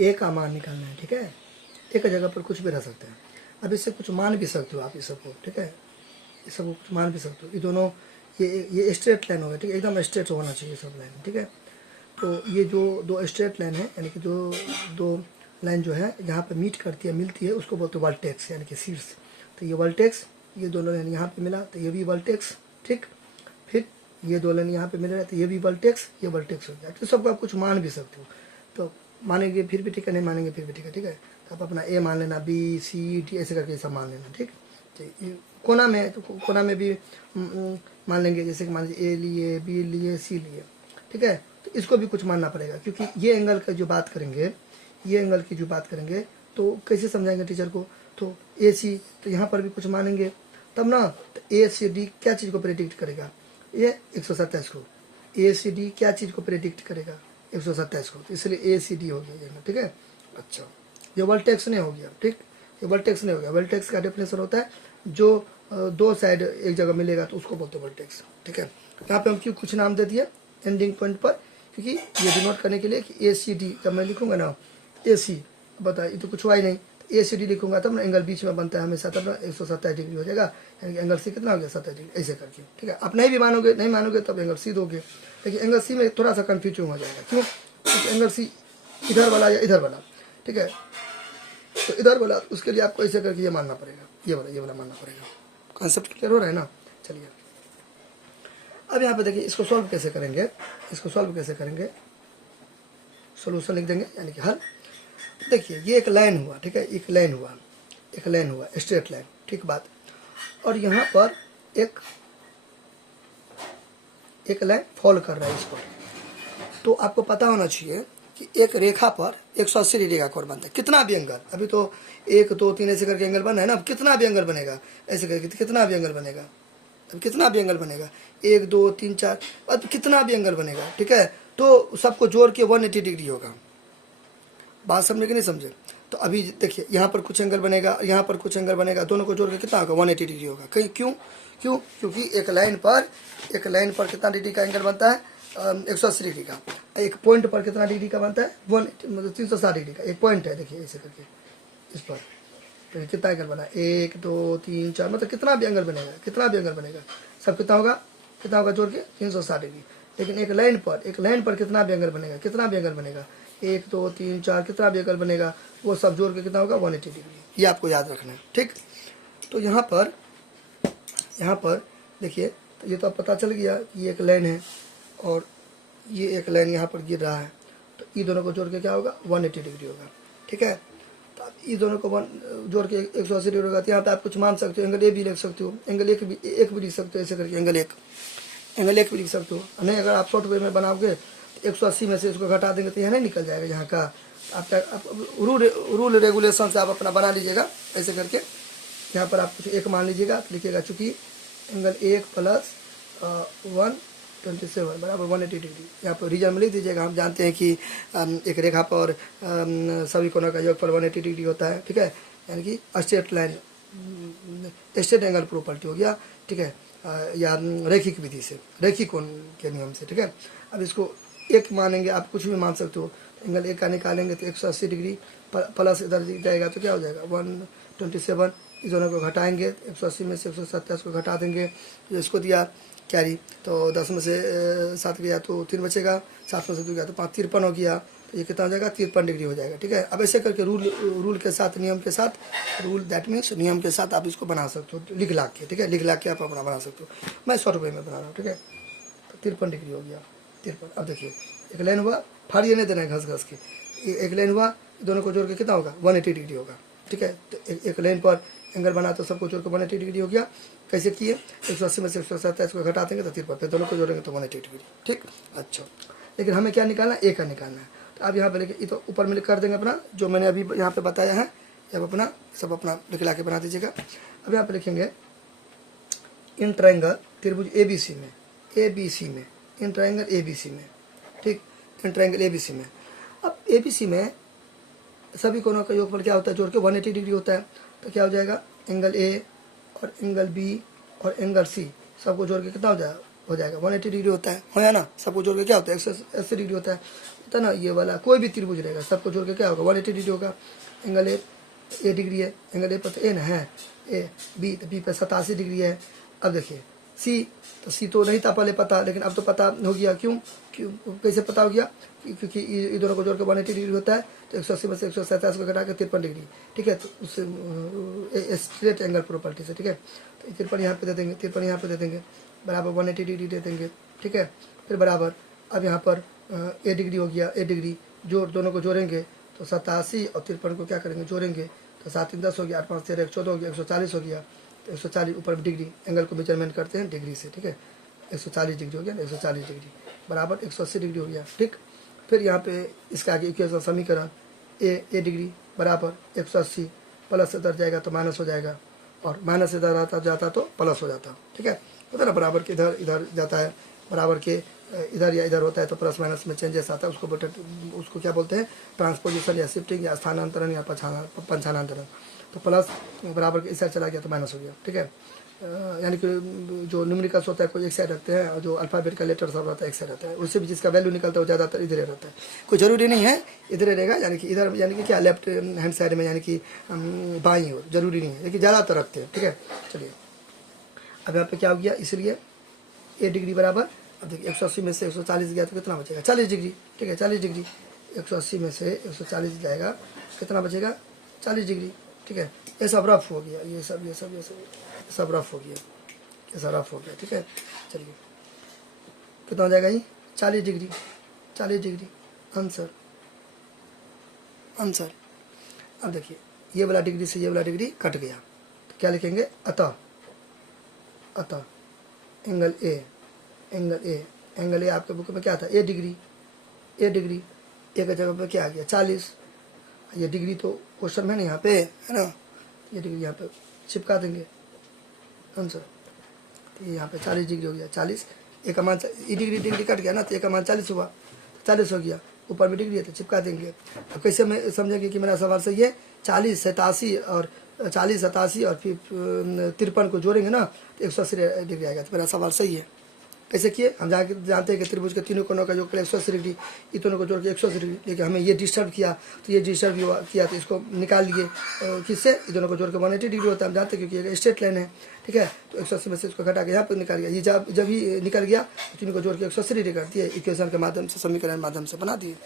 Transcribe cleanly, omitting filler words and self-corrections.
ए का मान निकालना है, ठीक है। ए की जगह पर कुछ भी रह सकते हैं। अब इससे कुछ मान भी सकते हो आप इस सबको, ठीक है, इस सबको कुछ मान भी सकते हो। ये दोनों ये स्ट्रेट लाइन होगा, ठीक है, एकदम स्ट्रेट होना चाहिए सब लाइन, ठीक है। तो ये जो दो स्ट्रेट लाइन है, यानी कि जो दो लाइन जो है जहाँ पे मीट करती है, मिलती है, उसको बोलते हैं वर्टेक्स, यानी कि शीर्ष। तो ये वर्टेक्स, ये दो लाइन यहाँ पे मिला तो ये भी वर्टेक्स, ठीक। फिर ये दो लाइन यहाँ पे मिल रहा है तो ये भी वर्टेक्स, ये वर्टेक्स हो गया। तो सबको आप कुछ मान भी सकते हो, तो मानेंगे फिर भी ठीक है, नहीं मानेंगे फिर भी ठीक है, ठीक है। तो आप अपना ए मान लेना, बी सी डी ऐसे करके सब मान लेना, ठीक। तो कोना में, तो कोना में भी मान लेंगे, जैसे कि मान लीजिए ए लिए, बी लिए, सी लिए, ठीक है। तो इसको भी कुछ मानना पड़ेगा, क्योंकि ये एंगल का जो बात करेंगे, ये एंगल की जो बात करेंगे तो कैसे समझाएंगे टीचर को। तो ए सी, तो यहाँ पर भी कुछ मानेंगे तब ना। तो ए सी डी क्या चीज़ को प्रेडिक्ट करेगा, ये 127 को। ए सी डी क्या चीज़ को प्रेडिक्ट करेगा, 127 को, तो इसलिए ए सी डी हो गया, ठीक है। अच्छा, ये वर्टेक्स नहीं हो गया, ठीक, ये वर्टेक्स नहीं हो गया। वर्टेक्स का डेफिनेशन होता है जो दो साइड एक जगह मिलेगा तो उसको बोलते हैं वर्टेक्स, ठीक है। यहाँ पे हम क्यों कुछ नाम दे दिए एंडिंग पॉइंट पर, क्योंकि ये डिनोट करने के लिए कि ए सी डी, जब मैं लिखूंगा ना ए सी, बताइए तो कुछ हुआ ही नहीं, ए सी डी लिखूंगा तब ना एंगल बीच में बनता है हमेशा, तब ना 127 डिग्री हो जाएगा, यानी कि एंगल सी कितना हो गया, 27 डिग्री, ऐसे करके, ठीक है। आप नहीं भी मानोगे, नहीं मानोगे तब एंगल सी दोगे, लेकिन एंगल सी में थोड़ा सा कन्फ्यूजन हो जाएगा, क्यों, क्योंकि एंगल सी इधर वाला या इधर वाला, ठीक है। तो इधर वाला, उसके लिए आपको ऐसे करके ये मानना पड़ेगा, ये वाला मानना पड़ेगा। कॉन्सेप्ट क्लियर हो रहा है ना। चलिए अब यहाँ पे देखिए, इसको सॉल्व कैसे करेंगे, इसको सॉल्व कैसे करेंगे, सॉल्यूशन लिख देंगे, यानी कि हल। देखिए ये एक लाइन हुआ, ठीक है, एक लाइन हुआ, एक लाइन हुआ, स्ट्रेट लाइन, ठीक बात। और यहाँ पर एक लाइन फॉल कर रहा है इस पर। तो आपको पता होना चाहिए कि एक रेखा पर 180 डिग्री का कोण बनता है, कितना भी एंगल, अभी तो 1 2 3 ऐसे करके एंगल बना है ना, अब कितना भी एंगल बनेगा ऐसे करके, कितना भी एंगल बनेगा, अब कितना भी एंगल बनेगा, 1 2 3 4, अब कितना भी एंगल बनेगा, ठीक है। तो सबको जोड़ के 180 डिग्री होगा। बात समझे कि नहीं समझे। तो अभी देखिए यहाँ पर कुछ एंगल बनेगा, यहाँ पर कुछ एंगल बनेगा, दोनों को जोड़ के कितना होगा, 180 डिग्री होगा। कहीं क्यों, क्योंकि एक लाइन पर कितना डिग्री का एंगल बनता है, 180 डिग्री का। एक पॉइंट पर कितना डिग्री का बनता है, 360 डिग्री का एक पॉइंट है, देखिए ऐसे करके इस पर। तो कितना एंगल बना, 1 2 3 4, मतलब कितना भी एंगल बनेगा, कितना भी एंगल बनेगा, सब कितना होगा जोड़ के 360 डिग्री। लेकिन एक लाइन पर कितना भी एंगल बनेगा, कितना भी एंगल बनेगा, 1 2 3 4, कितना भी एंगल बनेगा, वो सब जोड़ के कितना होगा, 180 डिग्री। ये आपको याद रखना है, ठीक। तो यहाँ पर देखिए, तो ये तो अब पता चल गया कि ये एक लाइन है और ये एक लाइन यहाँ पर गिर रहा है, तो ये दोनों को जोड़ के क्या होगा, 180 डिग्री होगा, ठीक है। तो आप ये दोनों को जोड़ के 180 डिग्री होगा। तो यहाँ पे आप कुछ मान सकते हो, एंगल ए भी लिख सकते हो, एंगल एक भी लिख सकते हो, ऐसे करके एंगल एक भी लिख सकते हो। नहीं, अगर आप शॉर्ट वे में बनाओगे तो 180 में से इसको घटा देंगे तो यहाँ नहीं निकल जाएगा यहाँ का। आप रूल रेगुलेशन से आप अपना बना लीजिएगा ऐसे करके। यहाँ पर आप कुछ एक मान लीजिएगा, लिखिएगा चूँकि एंगल 1 + 127 बराबर 180 डिग्री। यहाँ पर रीजन में लिख दीजिएगा। हम जानते हैं कि एक रेखा पर सभी कोणों का योगफल 180 डिग्री होता है, ठीक है, यानी कि straight line, straight angle property हो गया, ठीक है, या रैखिक विधि से, रैखिक कोण के नियम से, ठीक है। अब इसको एक मानेंगे, आप कुछ भी मान सकते हो। एंगल एक का निकालेंगे तो 180 डिग्री प्लस इधर जाएगा तो क्या हो जाएगा, 127। इस दोनों को घटाएंगे, 180 में से 127 को घटा देंगे, जो इसको दिया कैरी, तो 10 में से 7 गया तो 3 बचेगा, 7 में से 2 गया तो 5, 53 हो गया। तो ये कितना हो जाएगा, 53 डिग्री हो जाएगा, ठीक है। अब ऐसे करके रूल के साथ, नियम के साथ, रूल दैट मीन्स नियम के साथ आप इसको बना सकते हो, लिख लाख के, ठीक है, लिख लाख के आप अपना बना सकते हो। मैं शॉर्ट वे में बना रहा हूँ, ठीक है। तो 53 डिग्री हो गया, 53। अब देखिए एक लाइन हुआ, फाड़िए नहीं देना है घस के, एक लाइन हुआ, दोनों को जोड़ के कितना होगा, 180 डिग्री होगा, ठीक है। तो एक लाइन पर एंगल बना तो सबको जोड़ के 180 डिग्री हो गया। कैसे किए, 180 में से 127 को घटा देंगे तो 53, फिर दोनों को जोड़ेंगे तो 180 डिग्री, ठीक। अच्छा, लेकिन हमें क्या निकालना है, ए का निकालना है। तो अब यहाँ पे लेके, ये तो ऊपर में कर देंगे अपना, जो मैंने अभी यहाँ पे बताया है, अब अपना सब अपना लिखला के बना दीजिएगा। अब यहाँ पे लिखेंगे इन ट्रायंगल त्रिभुज ABC में, इन ट्रायंगल ABC में, ठीक, इन ट्रायंगल ABC में। अब ABC में सभी कोणों का योगफल क्या होता है, जोड़ के 180 डिग्री होता है। तो क्या हो जाएगा, एंगल A और एंगल B और एंगल C सबको जोड़ के कितना हो जाएगा, हो जाएगा 180 डिग्री होता है ना, सबको जोड़ के क्या होता है 180 डिग्री होता है ना। ये वाला कोई भी त्रिभुज रहेगा सबको जोड़ के क्या होगा 180 डिग्री होगा। एंगल ए डिग्री है, एंगल ए पर तो ए ना है, ए बी तो बी पर 87 डिग्री है। अब देखिए सी, तो सी तो नहीं था पहले पता, लेकिन अब तो पता हो गया। क्यों कैसे पता हो गया? क्योंकि ये दोनों को जोड़ के 180 डिग्री होता है, तो 180 में से 187 को घटा के 53 डिग्री, ठीक है। तो उससे स्ट्रेट एंगल प्रॉपर्टी से, ठीक है। तो 53 यहाँ पे दे देंगे, 53 यहाँ पे दे देंगे, बराबर 180 डिग्री दे देंगे, ठीक है। फिर बराबर अब यहाँ पर ए डिग्री हो गया, ए डिग्री दोनों को जोड़ेंगे तो 87 और 53 को क्या करेंगे जोड़ेंगे, तो 7 3 10 हो गया, 8 5 13 14 हो गया, 140 हो गया। तो 140 ऊपर डिग्री, एंगल को मेजरमेंट करते हैं डिग्री से, ठीक है। 140 डिग्री हो गया ना, 140 डिग्री बराबर 180 डिग्री हो गया, ठीक। फिर यहाँ पे इसका आगे इक्वेशन समीकरण ए डिग्री बराबर 180 प्लस इधर जाएगा तो माइनस हो जाएगा, और माइनस इधर आता जाता तो प्लस हो जाता, ठीक है। पता ना बराबर के इधर जाता है, बराबर के इधर या इधर होता है तो प्लस माइनस में चेंजेस आता है, उसको क्या बोलते हैं ट्रांसपोजिशन या शिफ्टिंग या स्थानांतरण या पंचानांतरण। तो प्लस बराबर के इस साइड चला गया तो माइनस हो गया, ठीक है। यानी कि जो न्यूमेरिकल्स होता है कोई एक साइड रखते हैं, और जो अल्फ़ाबेट का लेटर सब रहता है एक साइड रहता है, उससे भी जिसका वैल्यू निकलता है वो ज़्यादातर इधर रहता है। कोई ज़रूरी नहीं है इधर रहेगा, यानी कि इधर यानी कि क्या लेफ्ट हैंड साइड में, यानी कि बाईं ओर, जरूरी नहीं है, लेकिन ज़्यादातर रखते हैं, ठीक है। चलिए अब यहाँ पे क्या हो गया, इसलिए ए डिग्री बराबर, अब देखिए 180 में से 140 गया तो कितना बचेगा 40 डिग्री, ठीक है। 40 डिग्री 180 में से 140 जाएगा, कितना बचेगा 40 डिग्री, ठीक है। ये सब रफ हो गया, ये सब रफ हो गया, ये सब रफ हो गया, ठीक है। चलिए कितना हो जाएगा ये 40 डिग्री, 40 डिग्री आंसर। अब देखिए ये वाला डिग्री से ये वाला डिग्री कट गया, तो क्या लिखेंगे अतः एंगल ए आपके बुक में क्या था ए डिग्री ए का जगह पे क्या आ गया 40। ये डिग्री तो क्वेश्चन में ना यहाँ पे है ना, ये डिग्री यहाँ पे चिपका देंगे आंसर। तो ये यहाँ पे 40 डिग्री हो गया, 40 एक का मान ई डिग्री कट गया ना, तो एक का मान 40 हुआ, 40 हो गया, ऊपर में डिग्री है तो चिपका देंगे। अब कैसे मैं समझेंगे कि मेरा सवाल सही है, 40 87 और 40 87 और फिर 53 को जोड़ेंगे ना तो 180 डिग्री आएगा, तो मेरा सवाल सही है। कैसे किए हम जानते हैं कि त्रिभुज के तीनों कोनों का योग करें 180 डिग्री, ये दोनों को जोड़ के 180 डिग्री, लेकिन हमें ये डिस्टर्ब किया तो ये डिस्टर्ब किया तो इसको निकाल लिए किससे, ये दोनों को जोड़ के 180 डिग्री होता है, हम जानते हैं क्योंकि ये स्ट्रेट लाइन है, ठीक है। तो 180 में से इसको घटा के यहाँ पर निकाल गया, ये जब ही निकल गया तो तीनों को जोड़ के 180 डिग्री कर दिए, इक्वेशन के माध्यम से, समीकरण के माध्यम से बना दिए।